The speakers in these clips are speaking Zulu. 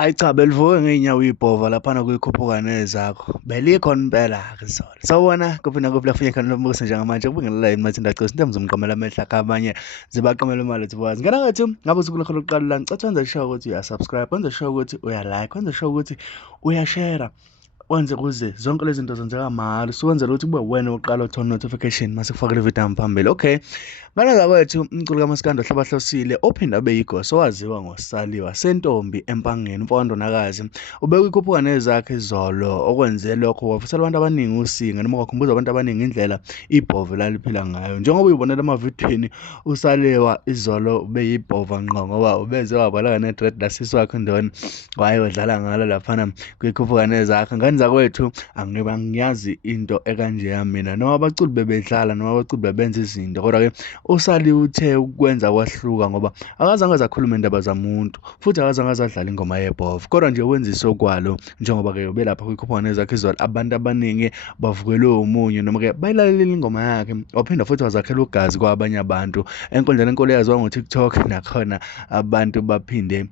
Ayi cha belivuke ngey'nyawo ibhova laphana kuyikhuphuka nezakho. Belikhona impela-ke izolo. Sawubona kuphi nakuphi la fika khona lombuso njengamanje kubingelela yini mathi ndacosa into ngizomqamela amehlo akho abanye zibaqamela imali thibazi. Ngena ngathi ngabe usuku lakho lokuqala la ngicela wenze sure ukuthi uya-subscribe, wenze sure ukuthi uya-like, wenze sure ukuthi uyashera. Wenze kuze zonke lezi zinto zenzeka mahhala. Usukwenzela ukuthi kube wena oqala uthola notification mase kufakile ividiyo phambili. Okay. Ngana zakwethu umculo kaMaskandi ohlabahlosile ophinda abe yigosi owaziwa ngoSaliwa Sentombi Empangeni umfowandonakazi ubeke ikhuphuka nezakhe izolo okwenze lokho wafisela abantu abaningi usinga noma kwakhumbuza abantu abaningi indlela ibhove laliphila ngayo njengoba uyibonela emavidiyweni uSaliwa izolo ube yibhova ngqo ngoba ubeze wabalaka ne-dread lasisi wakhe ndoni wayodlala ngalo laphana kwikhuphuka nezakhe ngani zakwethu angiyazi into ekanjeya mina noma abaculi bebedlala noma abaculi bebenza izinto kodwa-ke uSaliwa uthe ukwenza kwahluka ngoba akazange azakhuluma indaba zamuntu futhi akazange azadlala ingoma yebhova kodwa nje wenzisa okwalo njengoba-ke ubelapha kwikhuphuka nezakhe izolo abantu abaningi bavukelwe umunyu noma-ke bayilalele ingoma yakhe waphinda futhi wazakhela ugazi kwabanye abantu enkundleni enkulu eyaziwa ngo-TikTok nakhona abantu baphinde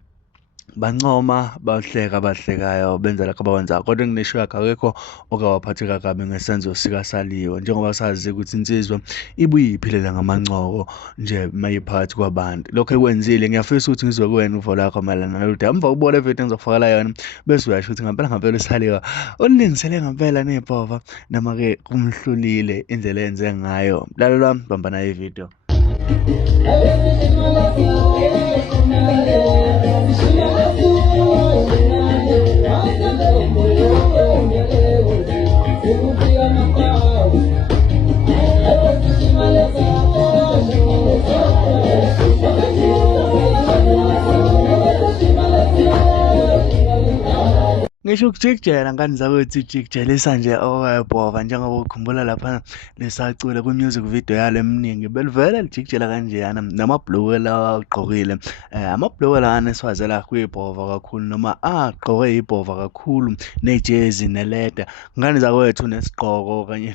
bancoma bahleka abahlekayo benza lokho abakwenzayo kodwa enginesho yakhe akekho oke waphatheka kabi ngesenzo sikaSaliwa njengoba sazi ukuthi insizwa ibuye iphilela ngamancoko nje mayiphakathi kwabantu lokho ekwenzile ngiyafisa ukuthi ngizwe kuwena uvo lakho mayelana nalolu daba emva kokubona ividiyo ngizokufakela yona bese uyasho ukuthi ngempela uSaliwa ulilingisele ngempela nebhova noma-ke kumhlulile indlela enze ngayo mlalelo lwami bamba nayo ividiyo. Ngisho ukujikijela ngani zakwethu ujikijelisa nje okwebhova njengoba ukhumbula laphana lisacula kwi-music video yalo eminingi belivele lijikijela kanjeyana namabhulukwe lawa agqokile amabhulukwe lawana esiwazela kuyibhova kakhulu noma agqokwe yibhova kakhulu nejezi neleda ngani zakwethu nesigqoko kanye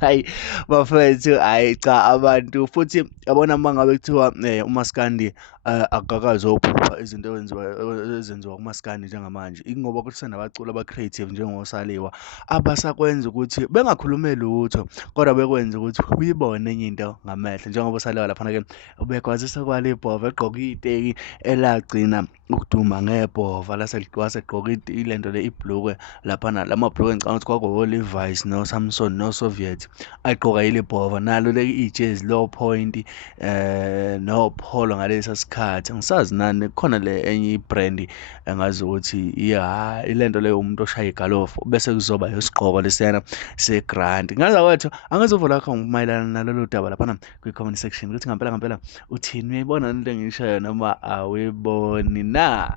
hayi bafethu hayi cha abantu futhi yabona uma ngabe kuthiwa uMaskandi akakazophupha izinto ezenziwa kuMaskandi njengamanje ingoba kusenabaculi aba-creative njengoSaliwa abasakwenza ukuthi bengakhulume lutho kodwa bekwenza ukuthi uyibone enye into ngamehlo njengoba uSaliwa laphana-ke ubekwazisa kwalo ibhova egqoka iteki elagcina ukuduma ngebhova wasegqoka ilento le ibhlukwe laphana lamabhlukwe ngicabanga ukuthi kwakuwo-Levi's no-Samson no-Soviet agqoka yile bhova nalo le ijezi low point no-polo ngalesa sikhathi angisazi nani kukhona le enye ibrand engazi ukuthi ilento leyo umuntu oshaya igalofu bese kuzoba isigqoko lesiyana segrant ngaza kwethu angezuvo lakho mayelana nalolu daba laphana kwi-comment section ukuthi ngempela uthini uyayibona into engishoyo noma awuyiboni na.